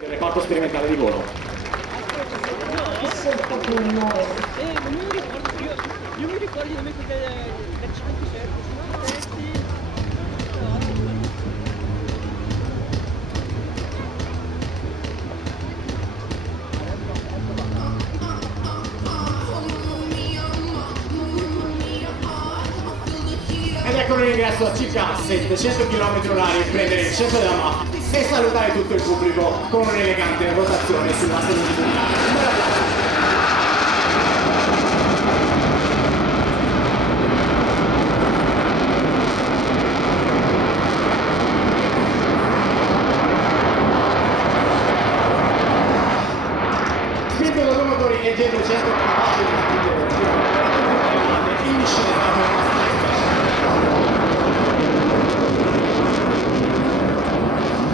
del reparto sperimentale di volo. Io mi ricordo di me del 107. Ed eccolo l'ingresso a circa 700 km/h, prendere il centro della mappa e salutare tutto il pubblico con un'elegante rotazione sull'asse longitudinale. Spinto da due motori e G200 capaci di spingere in scena per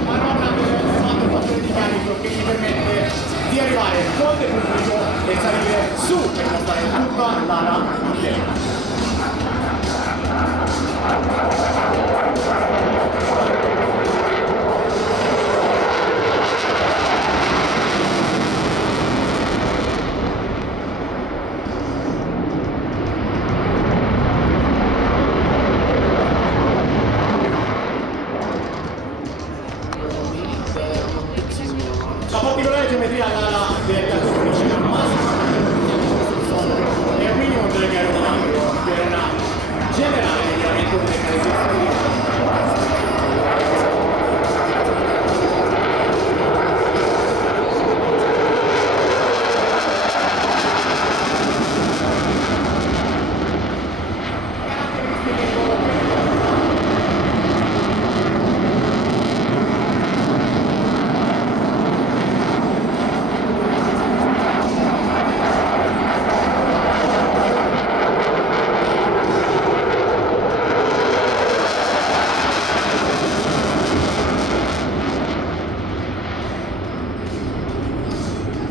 una manovra del 4 di carico che mi permette di arrivare con il pubblico e salire su per mostrare tutta l'ala interna. La particolare geometria della direzione è massima e un minimo del aerodinamico per una generale miglioramento delle caratteristiche.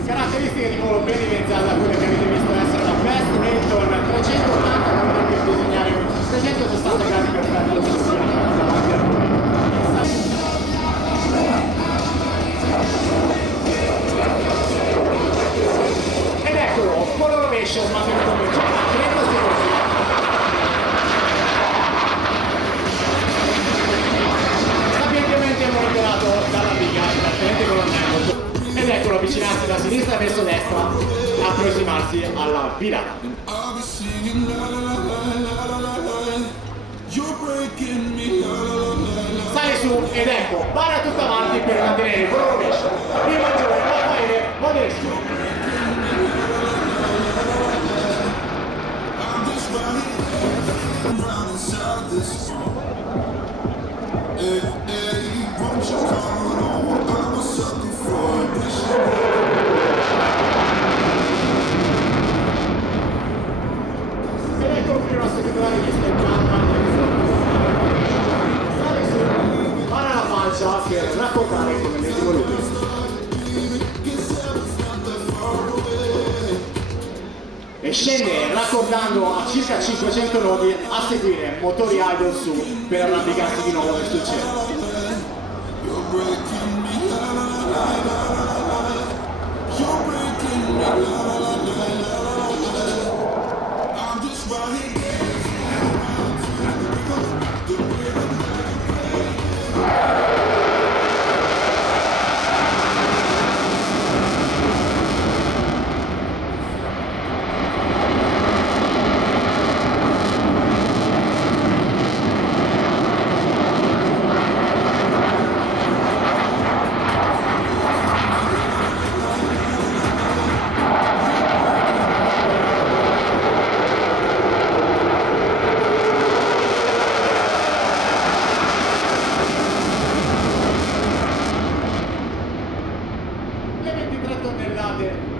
Caratteristiche di volo ben evidenziate da quelle che avete visto essere la Best Milton 380 con per disegnare 360 gradi perfetti ed eccolo, follow rovescio mantenuto in circa 30 secondi. Sapientemente monitorato dalla biga dal tenente colonnello. Ed eccolo avvicinarsi da sinistra verso destra e approssimarsi alla virata. Sale su ed ecco, para tutto avanti per mantenere il volo rovescio. Il maggiore Raffaele Modesto. Ed ecco qui il nostro titolare di sale su, para la pancia per raccontare come ne voluto. E scende raccordando a circa 500 nodi a seguire motori idle su per arrampicarsi di nuovo verso il cielo.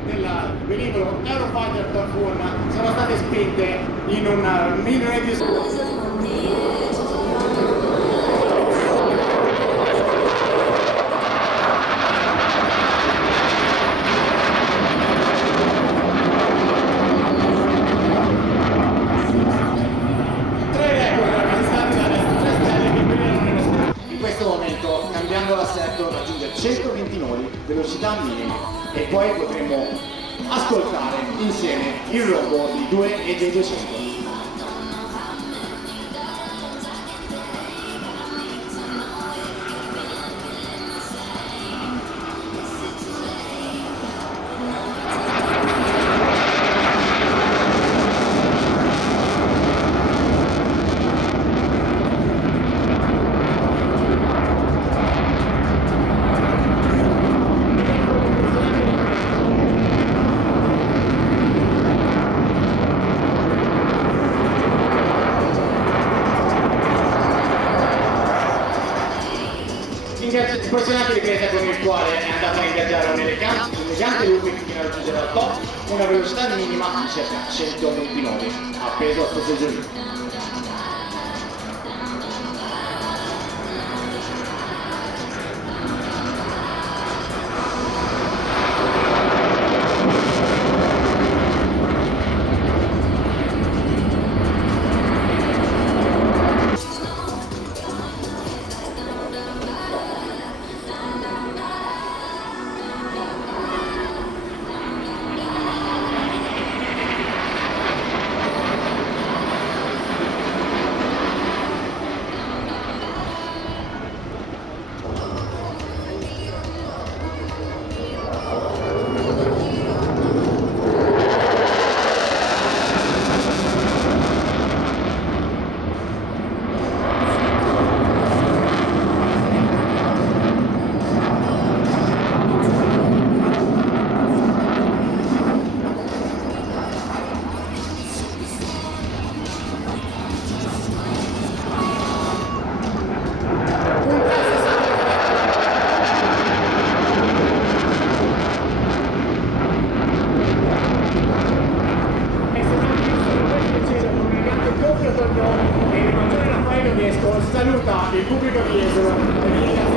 Del velivolo Eurofighter Typhoon sono state spinte in un mini in questo momento, cambiando l'assetto, raggiunge 120 nodi velocità minime e poi potremo ascoltare insieme il rombo di 2 e dei 200. Impressionante ripresa con il quale è andata a ingaggiare un elegante looping fino a raggiungere al top, una velocità minima di circa 129, appeso a sto seggiolino. E il maggiore Raffaele Vesco saluta il pubblico di Jesolo